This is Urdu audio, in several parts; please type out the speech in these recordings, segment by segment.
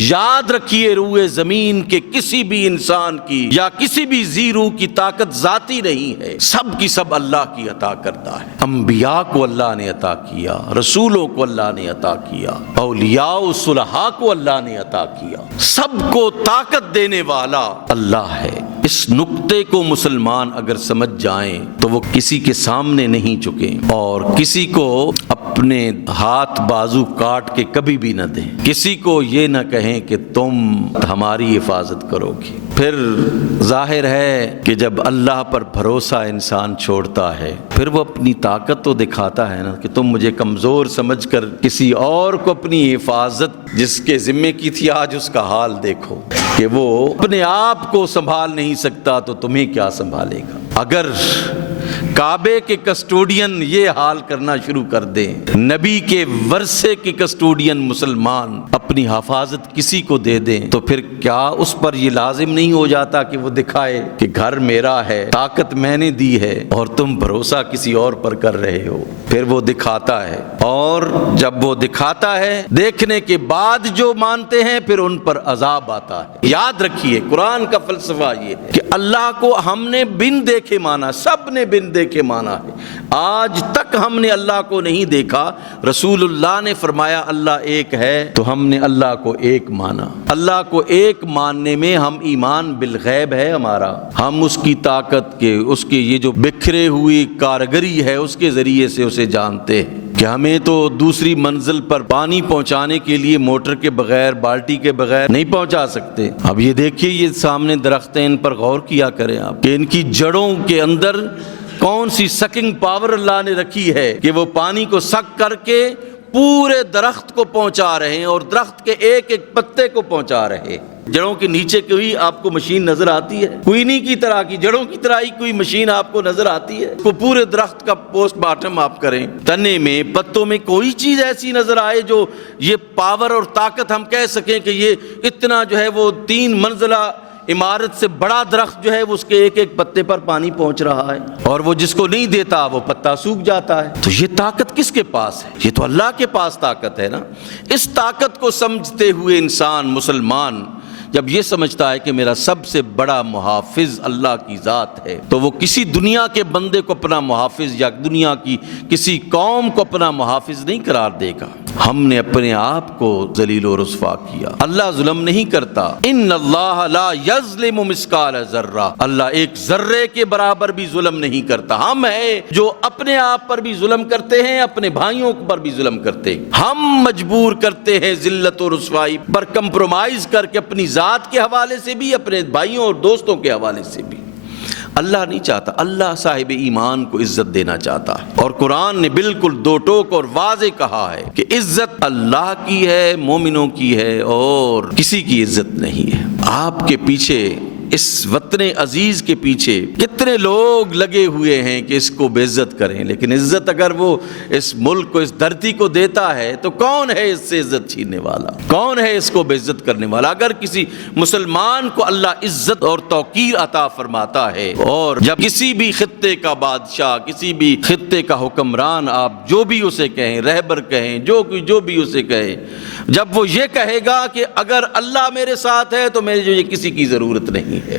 یاد رکھیے روئے زمین کے کسی بھی انسان کی یا کسی بھی ذی روح کی طاقت ذاتی نہیں ہے، سب کی سب اللہ کی عطا کردہ ہے۔ انبیاء کو اللہ نے عطا کیا، رسولوں کو اللہ نے عطا کیا، اولیاء و صلحاء کو اللہ نے عطا کیا، سب کو طاقت دینے والا اللہ ہے۔ اس نقطے کو مسلمان اگر سمجھ جائیں تو وہ کسی کے سامنے نہیں جھکیں اور کسی کو اپنے ہاتھ بازو کاٹ کے کبھی بھی نہ دیں، کسی کو یہ نہ کہیں کہ تم ہماری حفاظت کرو گی۔ پھر ظاہر ہے کہ جب اللہ پر بھروسہ انسان چھوڑتا ہے پھر وہ اپنی طاقت تو دکھاتا ہے نا کہ تم مجھے کمزور سمجھ کر کسی اور کو اپنی حفاظت جس کے ذمے کی تھی، آج اس کا حال دیکھو کہ وہ اپنے آپ کو سنبھال نہیں سکتا تو تمہیں کیا سنبھالے گا۔ اگر کعبے کے کسٹوڈین یہ حال کرنا شروع کر دیں، نبی کے ورثے کے کسٹوڈین مسلمان اپنی حفاظت کسی کو دے دیں، تو پھر کیا اس پر یہ لازم نہیں ہو جاتا کہ وہ دکھائے کہ گھر میرا ہے، طاقت میں نے دی ہے اور تم بھروسہ کسی اور پر کر رہے ہو؟ پھر وہ دکھاتا ہے، اور جب وہ دکھاتا ہے دیکھنے کے بعد جو مانتے ہیں پھر ان پر عذاب آتا ہے۔ یاد رکھیے قرآن کا فلسفہ یہ ہے کہ اللہ کو ہم نے بن دیکھے مانا، سب نے بن دیکھے مانا ہے۔ آج تک ہم نے اللہ کو نہیں دیکھا، رسول اللہ نے فرمایا اللہ ایک ہے تو ہم نے اللہ کو ایک مانا۔ اللہ کو ایک ماننے میں ہم ایمان بالغیب ہے ہمارا، ہم اس کی طاقت کے، اس کے یہ جو بکھرے ہوئی کارگری ہے اس کے ذریعے سے اسے جانتے ہیں کہ ہمیں تو دوسری منزل پر پانی پہنچانے کے لیے موٹر کے بغیر، بالٹی کے بغیر نہیں پہنچا سکتے۔ اب یہ دیکھیے یہ سامنے درخت ہیں، ان پر غور کیا کریں آپ کہ ان کی جڑوں کے اندر کون سی سکنگ پاور اللہ نے رکھی ہے کہ وہ پانی کو سک کر کے پورے درخت کو پہنچا رہے ہیں اور درخت کے ایک ایک پتے کو پہنچا رہے ہیں۔ جڑوں کے نیچے کوئی آپ کو مشین نظر آتی ہے؟ کوئنی کی طرح کی جڑوں کی طرح ہی کوئی مشین آپ کو نظر آتی ہے؟ کو پورے درخت کا پوسٹ مارٹم آپ کریں، تنے میں، پتوں میں کوئی چیز ایسی نظر آئے جو یہ پاور اور طاقت ہم کہہ سکیں کہ یہ اتنا جو ہے وہ 3 منزلہ عمارت سے بڑا درخت جو ہے وہ اس کے ایک ایک پتے پر پانی پہنچ رہا ہے اور وہ جس کو نہیں دیتا وہ پتا سوکھ جاتا ہے؟ تو یہ طاقت کس کے پاس ہے؟ یہ تو اللہ کے پاس طاقت ہے نا۔ اس طاقت کو سمجھتے ہوئے انسان مسلمان جب یہ سمجھتا ہے کہ میرا سب سے بڑا محافظ اللہ کی ذات ہے تو وہ کسی دنیا کے بندے کو اپنا محافظ یا دنیا کی کسی قوم کو اپنا محافظ نہیں قرار دے گا۔ ہم نے اپنے آپ کو ذلیل و رسوا کیا۔ اللہ ظلم نہیں کرتا، ان اللہ لا یظلم مثقال ذرہ، اللہ ایک ذرے کے برابر بھی ظلم نہیں کرتا۔ ہم ہیں جو اپنے آپ پر بھی ظلم کرتے ہیں، اپنے بھائیوں پر بھی ظلم کرتے ہیں۔ ہم مجبور کرتے ہیں ذلت و رسوائی پر کمپرومائز کر کے اپنی ذات کے حوالے سے بھی، اپنے بھائیوں اور دوستوں کے حوالے سے بھی۔ اللہ نہیں چاہتا، اللہ صاحب ایمان کو عزت دینا چاہتا ہے، اور قرآن نے بالکل دو ٹوک اور واضح کہا ہے کہ عزت اللہ کی ہے، مومنوں کی ہے، اور کسی کی عزت نہیں ہے۔ آپ کے پیچھے، اس وطن عزیز کے پیچھے کتنے لوگ لگے ہوئے ہیں کہ اس کو بے عزت کریں، لیکن عزت اگر وہ اس ملک کو، اس دھرتی کو دیتا ہے تو کون ہے اس سے عزت چھیننے والا؟ کون ہے اس کو بے عزت کرنے والا؟ اگر کسی مسلمان کو اللہ عزت اور توقیر عطا فرماتا ہے، اور جب کسی بھی خطے کا بادشاہ، کسی بھی خطے کا حکمران، آپ جو بھی اسے کہیں، رہبر کہیں، جو بھی اسے کہیں، جب وہ یہ کہے گا کہ اگر اللہ میرے ساتھ ہے تو مجھے کسی کی ضرورت نہیں ہے،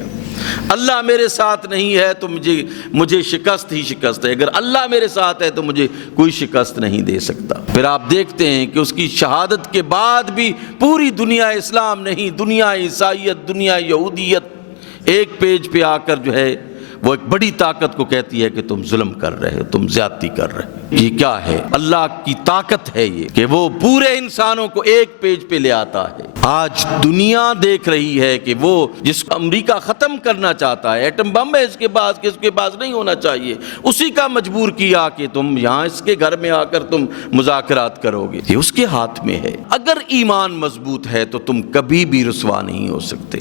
اللہ میرے ساتھ نہیں ہے تو مجھے شکست ہی شکست ہے، اگر اللہ میرے ساتھ ہے تو مجھے کوئی شکست نہیں دے سکتا۔ پھر آپ دیکھتے ہیں کہ اس کی شہادت کے بعد بھی پوری دنیا اسلام نہیں، دنیا عیسائیت، دنیا یہودیت ایک پیج پہ آ کر جو ہے وہ ایک بڑی طاقت کو کہتی ہے کہ تم ظلم کر رہے ہو، تم زیادتی کر رہے ہو۔ یہ کیا ہے؟ اللہ کی طاقت ہے یہ کہ وہ پورے انسانوں کو ایک پیج پہ لے آتا ہے۔ آج دنیا دیکھ رہی ہے کہ وہ جس کو امریکہ ختم کرنا چاہتا ہے، ایٹم بم ہے اس کے پاس نہیں ہونا چاہیے، اسی کا مجبور کیا کہ تم یہاں اس کے گھر میں آ کر تم مذاکرات کرو گے، یہ اس کے ہاتھ میں ہے۔ اگر ایمان مضبوط ہے تو تم کبھی بھی رسوا نہیں ہو سکتے۔